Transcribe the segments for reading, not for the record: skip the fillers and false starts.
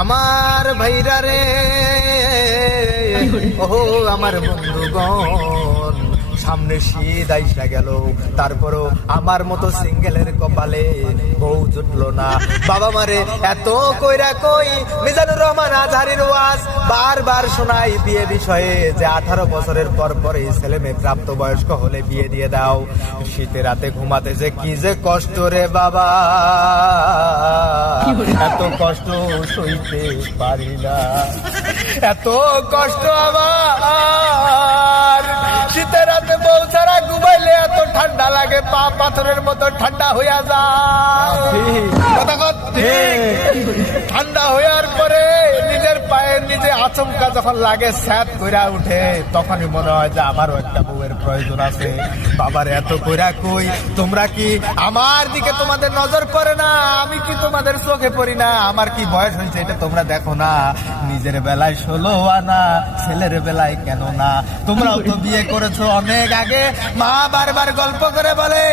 আমার ভাইরা রে, ও আমার বন্ধুগণ, সামনে শীত আইসা গেল, তারপরও আমার মতো সিঙ্গেলের কপালে বউ জুটলো না। বাবা মারে এত কইরা কই, মিজানুর রহমান আজহারীর ওয়াজ বারবার শোনাই বিয়ে বিষয়ে, যে 18 বছরের পর পরে ছেলে মেয়ে প্রাপ্ত বয়স্ক হলে বিয়ে দিয়ে দাও। শীতে রাতে ঘুমাতে যে কি যে কষ্ট রে বাবা, এত কষ্ট সইতে পারি না, এত কষ্ট আমার। শীতের রাতে বউ ছাড়া ঘুমাইলে এত ঠান্ডা লাগে, পা পাথরের মতো ঠান্ডা হইয়া যায়। কথা ঠিক, ঠান্ডা হইয়ার পরে নিজের পায়ে নিজে আচমকা যখন লাগে, স্যাত কইরা উঠে, তখনই মনে হয় যে আমারও একটা বউয়ের প্রয়োজন আছে। বাবার এত কইরা কই, তোমরা কি আমার দিকে তোমাদের নজর পড়ে না? আমি কি তোমাদের চোখে পড়ি না? আমার কি বয়স হয়েছে এটা তোমরা দেখো না? নিজের বেলায় 16 আনা, ছেলের বেলায় কেন না? তোমরাও তো বিয়ে করেছো অনেক আগে। মা বারবার গল্প করে বলে,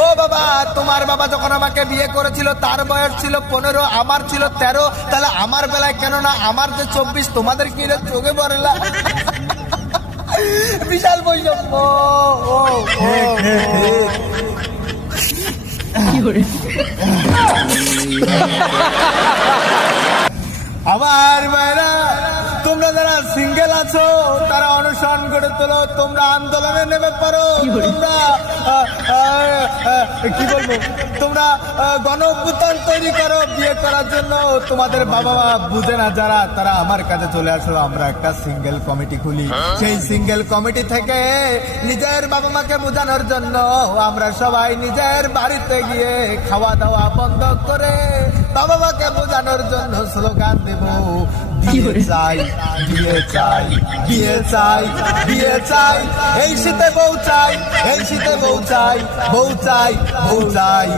ও বাবা, তোমার বাবা যখন আমাকে বিয়ে করেছিল তার বয়স ছিল 15, আমার ছিল 13, তাহলে আমার বেলায় কেন না? আমার যে 24, তোমাদের কি চোখে পড়ে না? বিশাল বৈষম্য। আমার ভাইরা, তোমরা যারা সিঙ্গেল আছো তারা অনুসরণ করে তোলো, তোমরা আন্দোলনে নেমে পড়ো, তোমরা কি বলবো, তোমরা গণ অভ্যুত্থান তৈরি করো বিয়ে করার জন্য। তোমাদের বাবা মা বুঝে না যারা, তারা আমার কাছে চলে আসো, আমরা একটা সিঙ্গেল কমিটি খুলি। সেই সিঙ্গেল কমিটি থেকে নিজের বাবা মাকে বোঝানোর জন্য আমরা সবাই নিজের বাড়িতে গিয়ে খাওয়া দাওয়া বন্ধ করে বাবা মাকে বোঝানোর জন্য স্লোগান দেব, বিয়ে চাই, বিয়ে চাই, বিয়ে চাই, বিয়ে চাই, এই শীতে বউ চাই, এই শীতে বউ চাই, বউ চাই, বউ চাই।